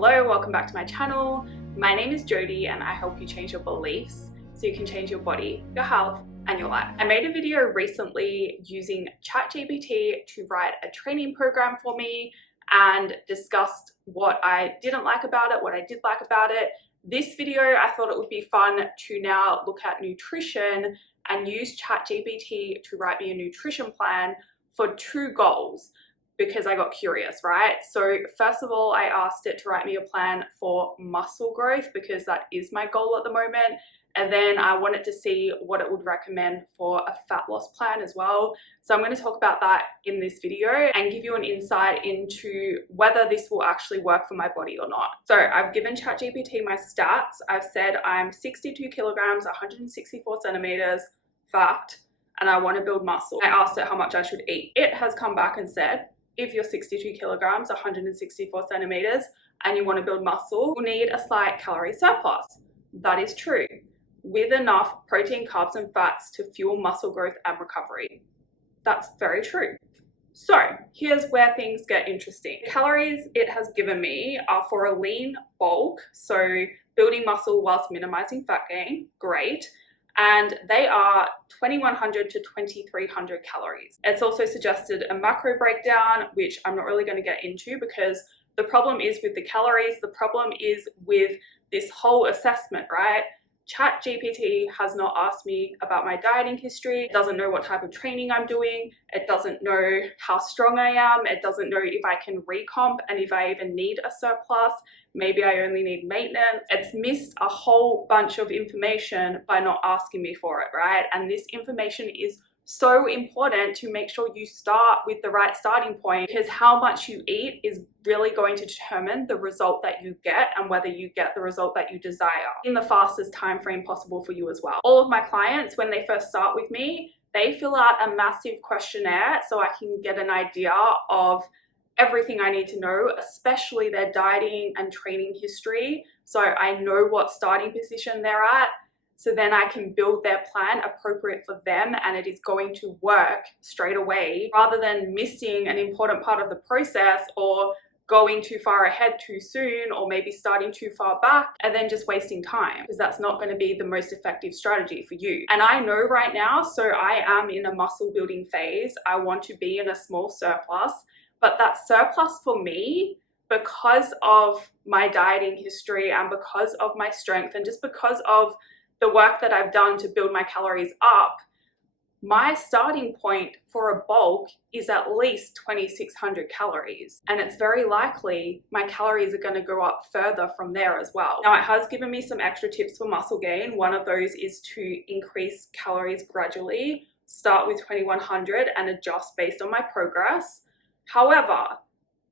Hello, welcome back to my channel. My name is Jody and I help you change your beliefs so you can change your body, your health, and your life. I made a video recently using ChatGPT to write a training program for me and discussed what I didn't like about it, what I did like about it. This video, I thought it would be fun to now look at nutrition and use ChatGPT to write me a nutrition plan for 2 goals, because I got curious, right? So first of all, I asked it to write me a plan for muscle growth because that is my goal at the moment. And then I wanted to see what it would recommend for a fat loss plan as well. So I'm going to talk about that in this video and give you an insight into whether this will actually work for my body or not. So I've given ChatGPT my stats. I've said I'm 62 kilograms, 164 centimeters, fact, and I want to build muscle. I asked it how much I should eat. It has come back and said, if you're 62 kilograms, 164 centimeters, and you want to build muscle, you'll need a slight calorie surplus. That is true, with enough protein, carbs, and fats to fuel muscle growth and recovery. That's very true. So here's where things get interesting. The calories it has given me are for a lean bulk, so building muscle whilst minimizing fat gain, great. And they are 2100 to 2300 calories. It's also suggested a macro breakdown, which I'm not really going to get into because the problem is with the calories, the problem is with this whole assessment, right? ChatGPT has not asked me about my dieting history. It doesn't know what type of training I'm doing. It doesn't know how strong I am. It doesn't know if I can recomp and if I even need a surplus. Maybe I only need maintenance. It's missed a whole bunch of information by not asking me for it, right? And this information is so important to make sure you start with the right starting point, because how much you eat is really going to determine the result that you get and whether you get the result that you desire in the fastest time frame possible for you as well. All of my clients, when they first start with me, they fill out a massive questionnaire so I can get an idea of everything I need to know, especially their dieting and training history, so I know what starting position they're at. So then I can build their plan appropriate for them and it is going to work straight away, rather than missing an important part of the process or going too far ahead too soon, or maybe starting too far back and then just wasting time, because that's not going to be the most effective strategy for you. And I know right now, so I am in a muscle building phase. I want to be in a small surplus, but that surplus for me, because of my dieting history and because of my strength and just because of the work that I've done to build my calories up, my starting point for a bulk is at least 2600 calories. And it's very likely my calories are going to go up further from there as well. Now, it has given me some extra tips for muscle gain. One of those is to increase calories gradually, start with 2100 and adjust based on my progress. However,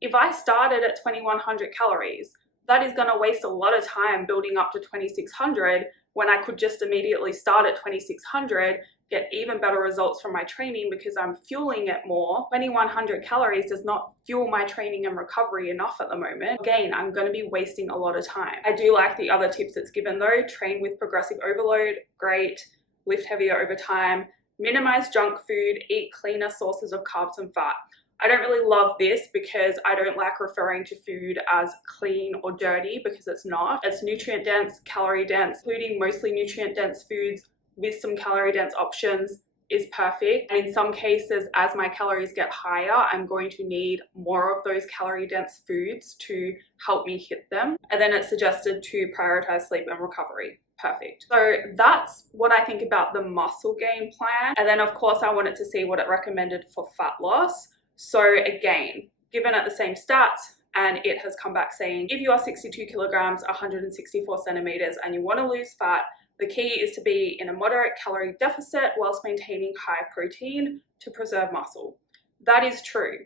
if I started at 2100 calories, that is going to waste a lot of time building up to 2600 when I could just immediately start at 2600, get even better results from my training because I'm fueling it more. 2100 calories does not fuel my training and recovery enough at the moment. Again, I'm going to be wasting a lot of time. I do like the other tips it's given though. Train with progressive overload, great. Lift heavier over time. Minimize junk food, eat cleaner sources of carbs and fat. I don't really love this because I don't like referring to food as clean or dirty, because it's not. It's nutrient dense, calorie dense, including mostly nutrient dense foods with some calorie dense options is perfect. And in some cases, as my calories get higher, I'm going to need more of those calorie dense foods to help me hit them. And then it's suggested to prioritize sleep and recovery. Perfect. So that's what I think about the muscle gain plan. And then of course I wanted to see what it recommended for fat loss. So again, given at the same stats, and it has come back saying, if you are 62 kilograms, 164 centimeters, and you want to lose fat, the key is to be in a moderate calorie deficit whilst maintaining high protein to preserve muscle. That is true.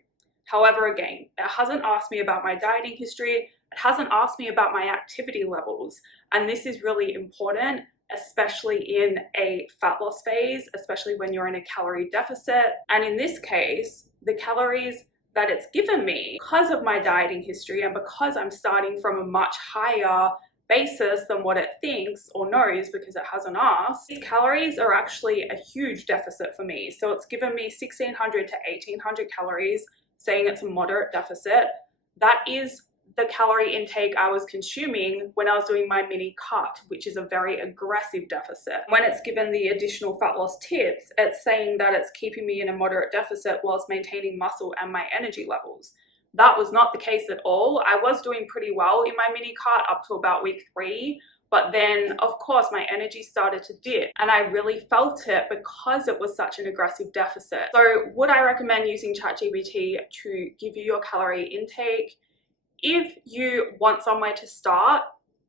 However, again, it hasn't asked me about my dieting history. It hasn't asked me about my activity levels. And this is really important, especially in a fat loss phase, especially when you're in a calorie deficit. And in this case, the calories that it's given me, because of my dieting history and because I'm starting from a much higher basis than what it thinks or knows because it hasn't asked, these calories are actually a huge deficit for me. So it's given me 1600 to 1800 calories, saying it's a moderate deficit. That is the calorie intake I was consuming when I was doing my mini cut, which is a very aggressive deficit. When it's given the additional fat loss tips, it's saying that it's keeping me in a moderate deficit whilst maintaining muscle and my energy levels. That was not the case at all. I was doing pretty well in my mini cut up to about week 3, but then of course my energy started to dip and I really felt it because it was such an aggressive deficit. So would I recommend using ChatGPT to give you your calorie intake? If you want somewhere to start,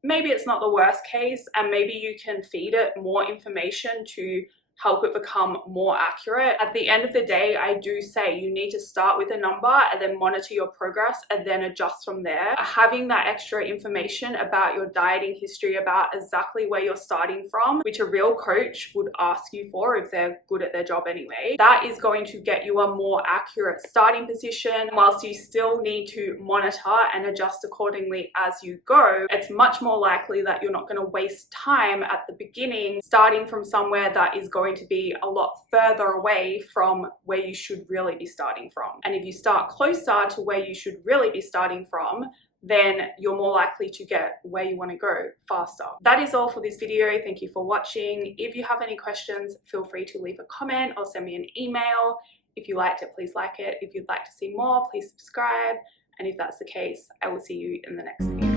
maybe it's not the worst case, and maybe you can feed it more information to help it become more accurate. At the end of the day, I do say you need to start with a number and then monitor your progress and then adjust from there. Having that extra information about your dieting history, about exactly where you're starting from, which a real coach would ask you for if they're good at their job anyway, that is going to get you a more accurate starting position. Whilst you still need to monitor and adjust accordingly as you go, it's much more likely that you're not going to waste time at the beginning starting from somewhere that is going to be a lot further away from where you should really be starting from. And if you start closer to where you should really be starting from, then you're more likely to get where you want to go faster. That is all for this video. Thank you for watching. If you have any questions, feel free to leave a comment or send me an email. If you liked it, please like it. If you'd like to see more, please subscribe. And if that's the case, I will see you in the next video.